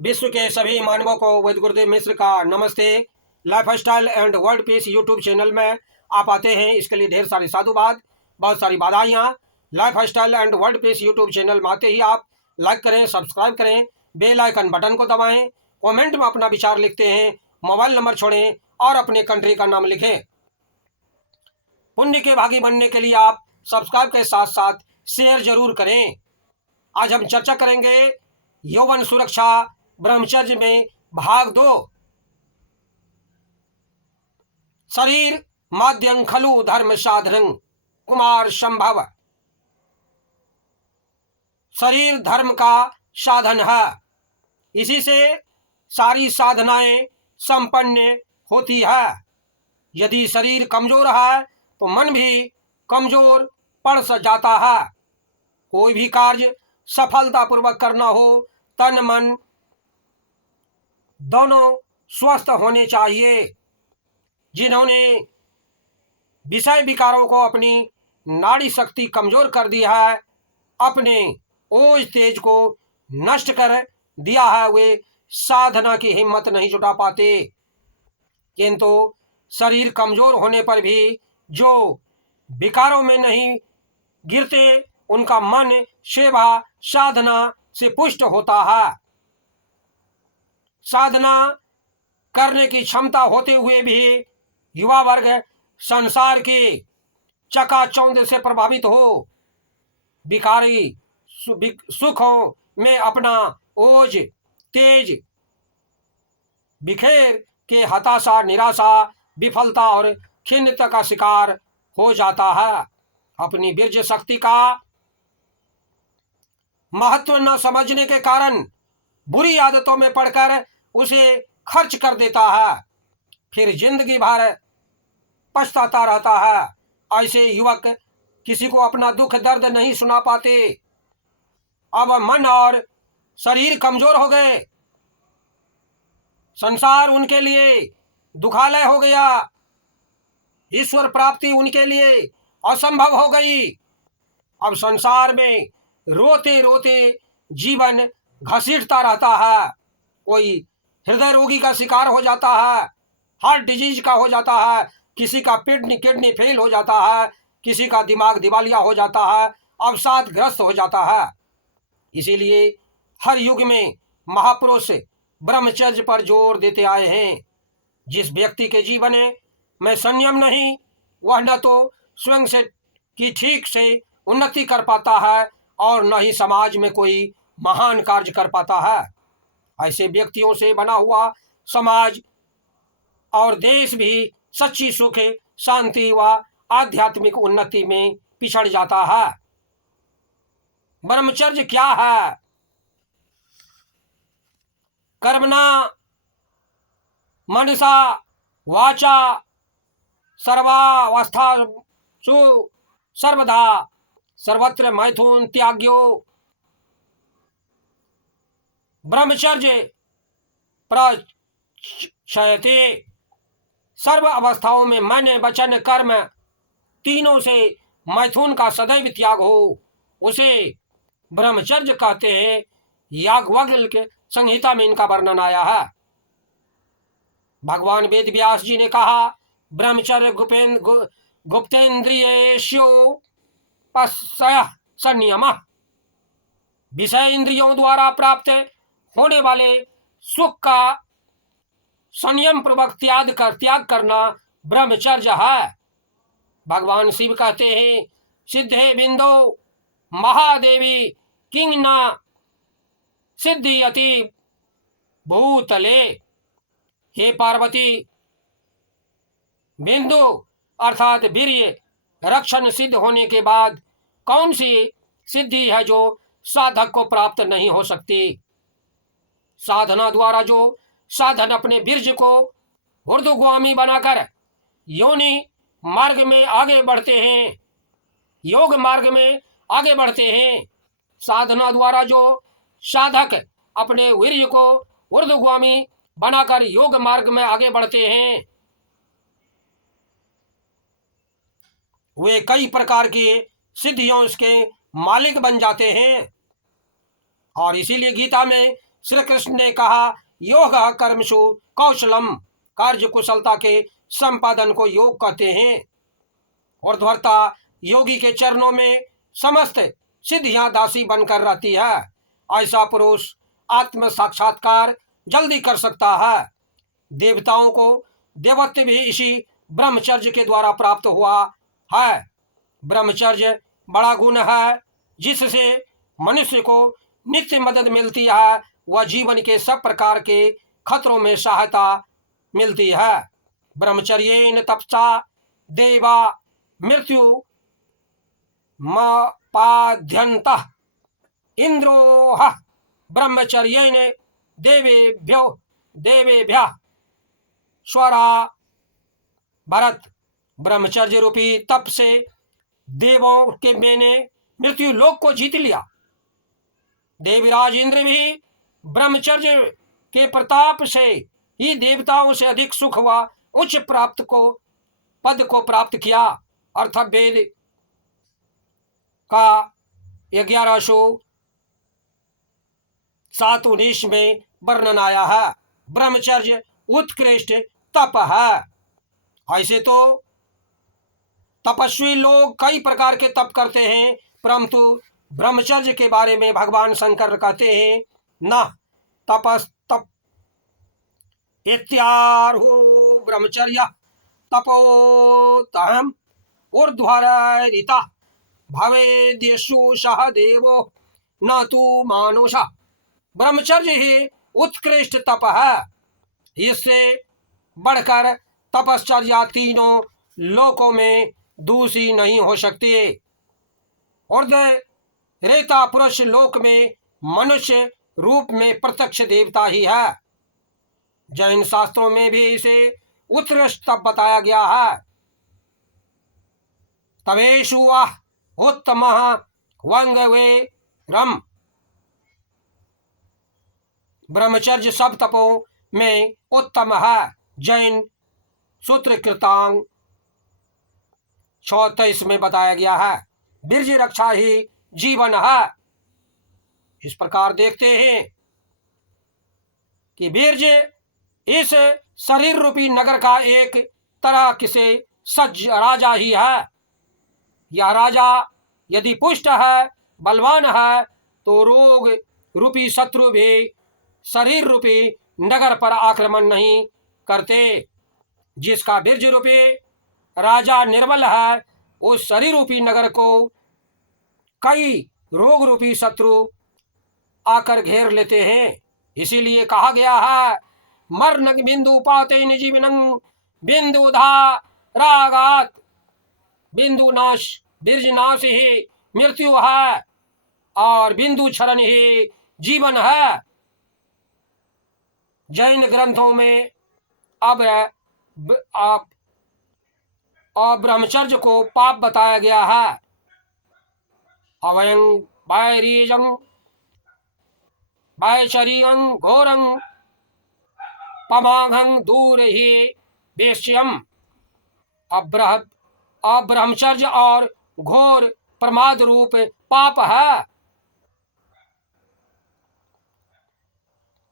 विश्व के सभी मानवों को वैद्य गुरुदेव मिश्र का नमस्ते। Life style and world peace YouTube channel में आप आते हैं, इसके लिए ढेर सारी साधुवाद, बहुत सारी बधाइयाँ। Life style and world peace YouTube channel में आते ही आप लाइक करें, सब्सक्राइब करें, बेल आइकन बटन को दबाएं, कमेंट में अपना विचार लिखते हैं, मोबाइल नंबर छोड़ें और अपने कंट्री का नाम लिखें। पुण्य के भागी बनने के लिए आप सब्सक्राइब के साथ साथ शेयर जरूर करें। आज हम चर्चा करेंगे यौवन सुरक्षा ब्रह्मचर्य में भाग 2। शरीर माध्यम खलु धर्म साधन कुमार संभव। शरीर धर्म का साधन है, इसी से सारी साधनाएं संपन्न होती है। यदि शरीर कमजोर है तो मन भी कमजोर पड़ जाता है। कोई भी कार्य सफलतापूर्वक करना हो, तन मन दोनों स्वस्थ होने चाहिए। जिन्होंने विषय विकारों को अपनी नाड़ी शक्ति कमजोर कर दी है, अपने ओज तेज को नष्ट कर दिया है, वे साधना की हिम्मत नहीं जुटा पाते। किंतु शरीर कमजोर होने पर भी जो विकारों में नहीं गिरते, उनका मन सेवा साधना से पुष्ट होता है। साधना करने की क्षमता होते हुए भी युवा वर्ग संसार के चकाचौंध से प्रभावित हो विकारी सुखों में अपना ओज तेज बिखेर के हताशा, निराशा, विफलता और खिन्नता का शिकार हो जाता है। अपनी वीर्य शक्ति का महत्व न समझने के कारण बुरी आदतों में पड़कर उसे खर्च कर देता है, फिर जिंदगी भर पछताता रहता है। ऐसे युवक किसी को अपना दुख दर्द नहीं सुना पाते। अब मन और शरीर कमजोर हो गए, संसार उनके लिए दुखालय हो गया, ईश्वर प्राप्ति उनके लिए असंभव हो गई। अब संसार में रोते रोते जीवन घसीटता रहता है। कोई हृदय रोगी का शिकार हो जाता है, हार्ट डिजीज का हो जाता है, किसी का किडनी फेल हो जाता है, किसी का दिमाग दिवालिया हो जाता है, अवसादग्रस्त हो जाता है। इसीलिए हर युग में महापुरुष ब्रह्मचर्य पर जोर देते आए हैं। जिस व्यक्ति के जीवन में संयम नहीं, वह न तो स्वयं से की ठीक से उन्नति कर पाता है और न ही समाज में कोई महान कार्य कर पाता है। ऐसे व्यक्तियों से बना हुआ समाज और देश भी सच्ची सुख, शांति व आध्यात्मिक उन्नति में पिछड़ जाता है। ब्रह्मचर्य क्या है? कर्मणा मनसा वाचा सर्वावस्थासु सर्वदा सर्वत्र मैथुन त्याग्यो। ब्रह्मचर्य प्रचयते। सर्व अवस्थाओं में मन, वचन, कर्म तीनों से मैथुन का सदैव त्याग हो, उसे ब्रह्मचर्य कहते हैं। याज्ञवल्क्य के संहिता में इनका वर्णन आया है। भगवान वेद व्यास जी ने कहा, ब्रह्मचर्य गुप्तेन्द्रियेषु पश्यः संयमः। विषय इंद्रियों द्वारा प्राप्त होने वाले सुख का संयम पूर्वक त्याग करना ब्रह्मचर्य है। भगवान शिव कहते हैं, सिद्धे बिंदो महादेवी किंग न सिद्धियति भूतले। हे पार्वती, बिंदु अर्थात वीर्य रक्षण सिद्ध होने के बाद कौन सी सिद्धि है जो साधक को प्राप्त नहीं हो सकती। साधना द्वारा जो साधन अपने वीर्य को ऊर्ध्वगामी बनाकर योनि मार्ग में आगे बढ़ते हैं, योग मार्ग में आगे बढ़ते हैं। साधना द्वारा जो साधक अपने वीर्य को ऊर्ध्वगामी बनाकर योग मार्ग में आगे बढ़ते हैं, वे कई प्रकार की सिद्धियों के मालिक बन जाते हैं। और इसीलिए गीता में श्री कृष्ण ने कहा, योग कर्मसु कौशलम, कार्य कुशलता के संपादन को योग कहते हैं। और ध्वरता योगी के चरणों में समस्त सिद्धियां दासी बनकर रहती है। ऐसा पुरुष आत्म साक्षात्कार जल्दी कर सकता है। देवताओं को देवत्व भी इसी ब्रह्मचर्य के द्वारा प्राप्त हुआ है। ब्रह्मचर्य बड़ा गुण है जिससे मनुष्य को नित्य मदद मिलती है, वह जीवन के सब प्रकार के खतरों में सहायता मिलती है। ब्रह्मचर्येन तपसा देवा मृत्यु मापाद्यन्तः इंद्रोह ब्रह्मचर्येन देवेभ्यः स्वरा। भरत, ब्रह्मचर्य रूपी तप से देवों के मैंने मृत्यु लोक को जीत लिया। देवराज इंद्र भी ब्रह्मचर्य के प्रताप से ही देवताओं से अधिक सुख व उच्च पद को प्राप्त किया। अर्थवेद का 1119 में वर्णन आया है। ब्रह्मचर्य उत्कृष्ट तप है। ऐसे तो तपस्वी लोग कई प्रकार के तप करते हैं, परंतु ब्रह्मचर्य के बारे में भगवान शंकर कहते हैं, न तप इत्याहो ब्रह्मचर्य तपोतहम ऊर्ध्वरिता भवेद्यशु सह देवो न तु मानुषा। ब्रह्मचर्य ही उत्कृष्ट तप है। इससे बढ़कर तपश्चर्या तीनों लोकों में दूसरी नहीं हो सकती। ऊर्ध्वरेता पुरुष लोक में मनुष्य रूप में प्रत्यक्ष देवता ही है। जैन शास्त्रों में भी इसे उत्कृष्ट तप बताया गया है। तवेषु उत्तमः वंगवेरम। ब्रह्मचर्य सब तपों में उत्तम है। जैन सूत्र कृतांग 36 में बताया गया है। बीर्ज रक्षा ही जीवन है। इस प्रकार देखते हैं कि बीर्ज इस शरीर रूपी नगर का एक तरह से सज्ज राजा ही है। यह राजा यदि पुष्ट है, बलवान है, तो रोग रूपी शत्रु भी शरीर रूपी नगर पर आक्रमण नहीं करते। जिसका बीर्ज रूपी राजा निर्बल है, उस शरीर रूपी नगर को कई रोग रूपी शत्रु आकर घेर लेते हैं। इसीलिए कहा गया है, मर्ण बिंदु पातेन जीवनं बिंदुधा रागात। बिंदु नाश बीर्ज नाश ही मृत्यु है और बिंदु क्षरण ही जीवन है। जैन ग्रंथों में अब ब्रह्मचर्य को पाप बताया गया है। अवयं वैरीजं वैशरीयं घोरं पमाघं दूर ही वेश्यम। अब्रह्मचर्य और घोर प्रमाद रूप पाप है।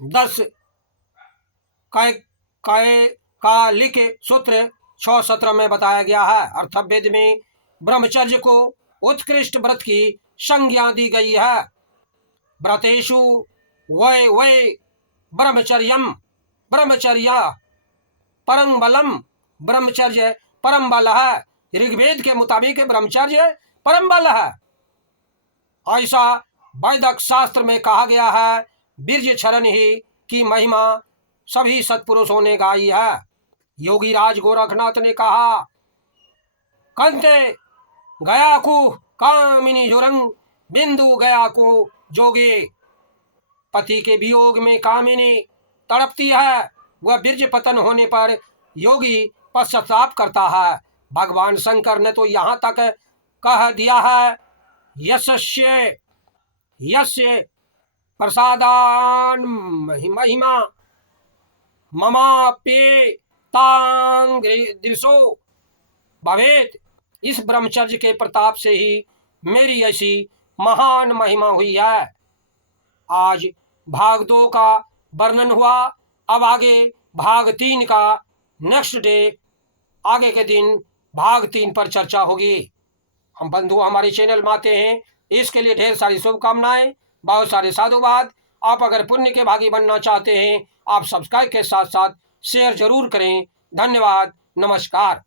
10 कालिक सूत्र 6:17 में बताया गया है। अर्थवेद में ब्रह्मचर्य को उत्कृष्ट व्रत की संज्ञा दी गई है। व्रतेषु वै ब्रह्मचर्यम ब्रह्मचर्य परम बलम। ब्रह्मचर्य परम बल है। ऋग्वेद के मुताबिक ब्रह्मचर्य परम बल है। ऐसा वैदिक शास्त्र में कहा गया है। बीर्ज क्षरण ही की महिमा सभी सत्पुरुषों ने गाई है। योगी राज गोरखनाथ ने कहा, कंते गया को कामिनी जोरंग बिंदु गया को जोगे। पति के वियोग में कामिनी तड़पती है, वह बीर्ज पतन होने पर योगी पश्चाताप करता है। भगवान शंकर ने तो यहाँ तक कह दिया है, यस्य प्रसादान महिमा ममाप्येतांग्रिसो भवेत। इस ब्रह्मचर्य के प्रताप से ही मेरी ऐसी महान महिमा हुई है। आज भाग 2 का वर्णन हुआ। अब आगे भाग 3 का नेक्स्ट डे, आगे के दिन भाग 3 पर चर्चा होगी। हम बंधु हमारे चैनल में आते हैं, इसके लिए ढेर सारी शुभकामनाएं, बहुत सारे साधुवाद। आप अगर पुण्य के भागी बनना चाहते हैं, आप सब्सक्राइब के साथ साथ शेयर जरूर करें। धन्यवाद, नमस्कार।